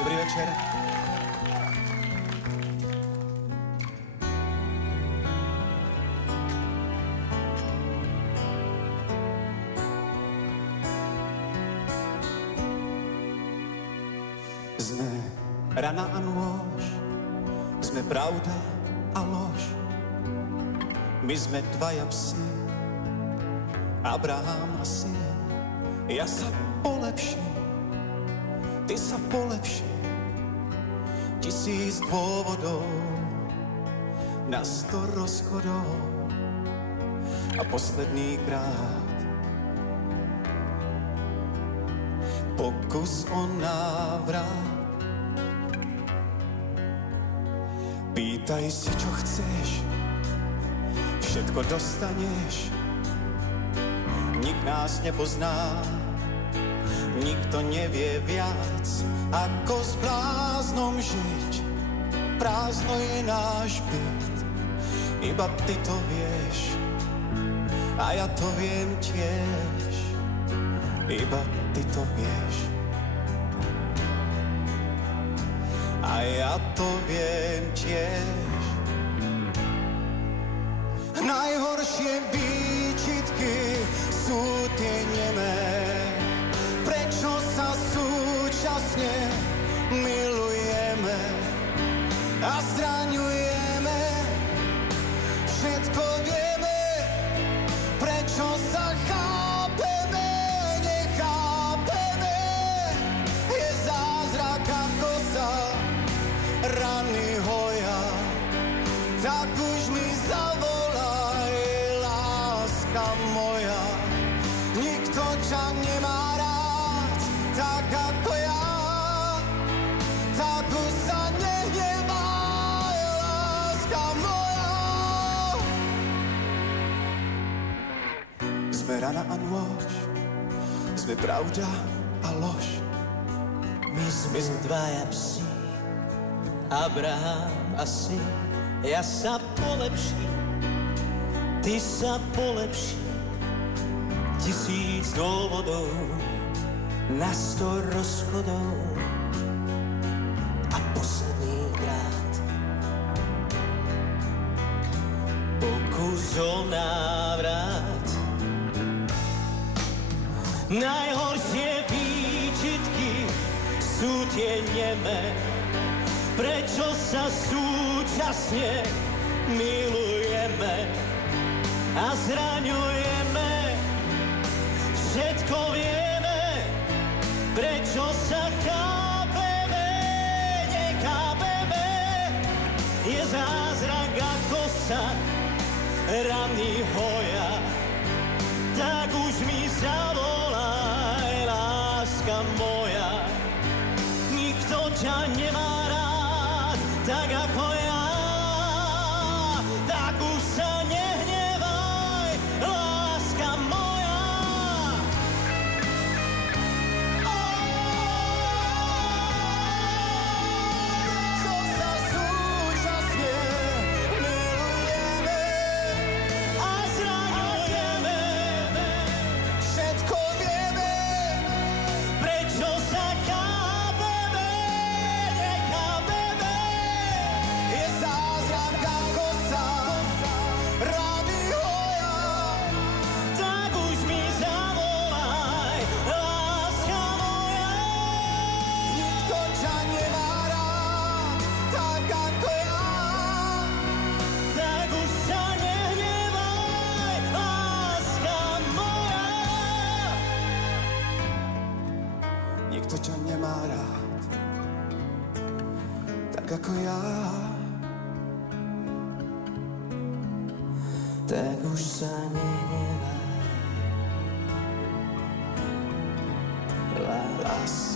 Dobrý večer. Sme rana a nôž, sme pravda a lož. My sme dvaja psi, Abraham a syn. Ja sa polepším, ty sa polepší. 1000 dôvodov na 100 rozchodov a posledný krát pokus o návrat. Pýtaj si, čo chceš, všetko dostaneš. Nik nás nepozná, nikto nevie viac, ako s bláznom žiť. Prázdno je náš byt, iba ty to vieš, a ja to viem tiež, iba ty to vieš. A ja to viem tiež. Najhoršie výčitky sú tie nemé. Prečo sa súčasne milujeme a zraňujeme? Všetko vieme, prečo sa chápeme, nechápeme. Je zázrak, ako sa rany hoja, tak už mi zavolaj, láska moja. Nikto ťa nemá rád, tak ako ja, tak už sa nehnevaj, láska moja. Sme rana a nôž, sme pravda a lož. My sme dvaja psi, Abraham a syn. Ja sa polepším, ty sa polepší. 1000 dôvodov na 100 rozchodov a posledný krát pokus o návrat. Najhoršie výčitky sú tie nemé. Prečo sa súčasne milujeme a zraňujeme? Všetko vieme, prečo sa chápeme, nechápeme. Je zázrak, ako sa rany hoja, tak už mi zavolaj, láska moja. Nikto ťa nemá rád, tak ako ja, tak už sa nehnevaj, láska moja. Čo sa súčasne milujeme a zraňujeme, všetko vieme, prečo sa chápeme, nechápeme. Je zázrak, ako sa rany hoja, tak už mi zavolaj, láska moja. Nikto ťa nemá rád, tak ako ja, tak už sa nehnevaj, láska moja. Nikto ťa nemá rád, tak ako ja, tak už sa nehnevaj, láska.